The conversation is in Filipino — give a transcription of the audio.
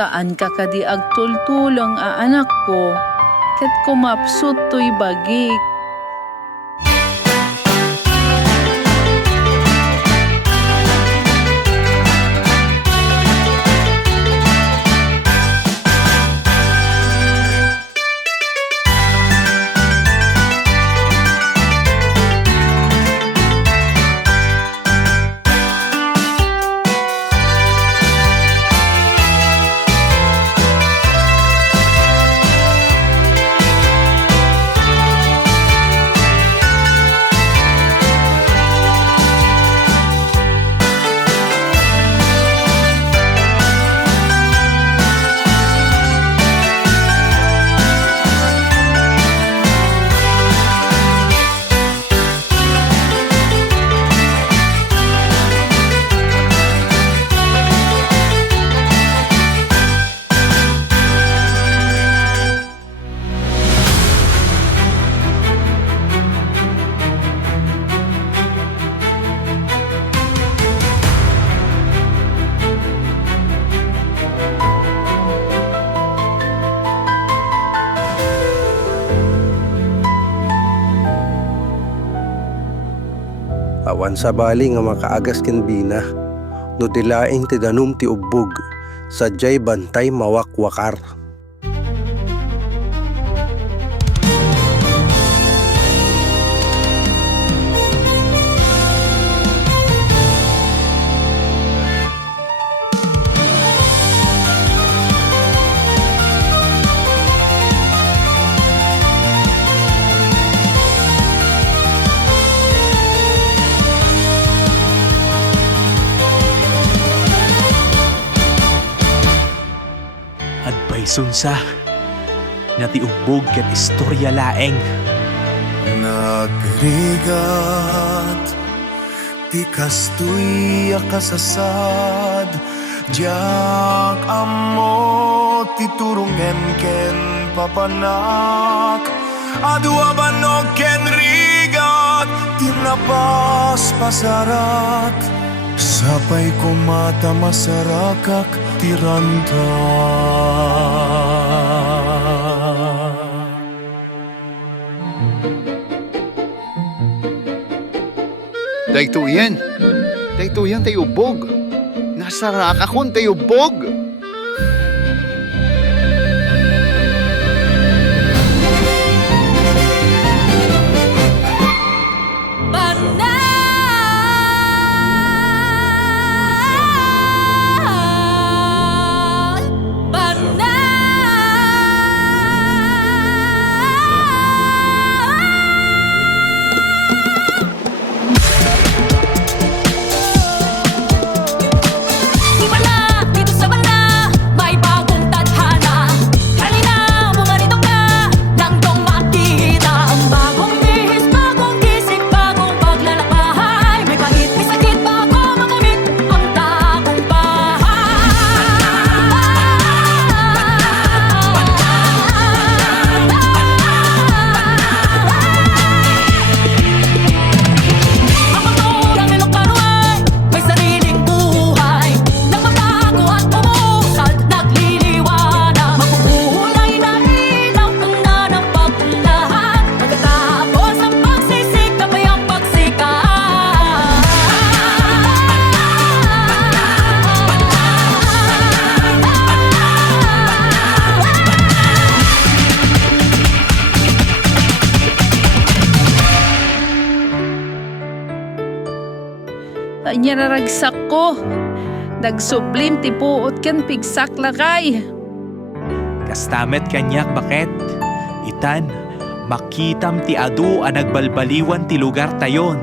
saan ka kadi agtultulong a anak ko, ket kumapsut to'y bagik. Awan sa bali nga makaagas ken bina, no dilaing ti danum ti ubbog, sadyay bantay mawakwakar. Sunsa nga ti ubbog ket istorya laeng. Nagrigat ti kastoy a kasasad, diyak ammo ti turungen ken papanak, adwa banog ken rigat ti napas pasarat, sapay kumata masarakak tiranta. Daytoyan tayo bog. Nasa rakakon tayo bog. Nyararagsak ko. Nagsublim ti puot ken pigsak lakay. Kastamet kanyak bakit? Itan, makitam ti adu a nagbalbaliwan ti lugar tayon.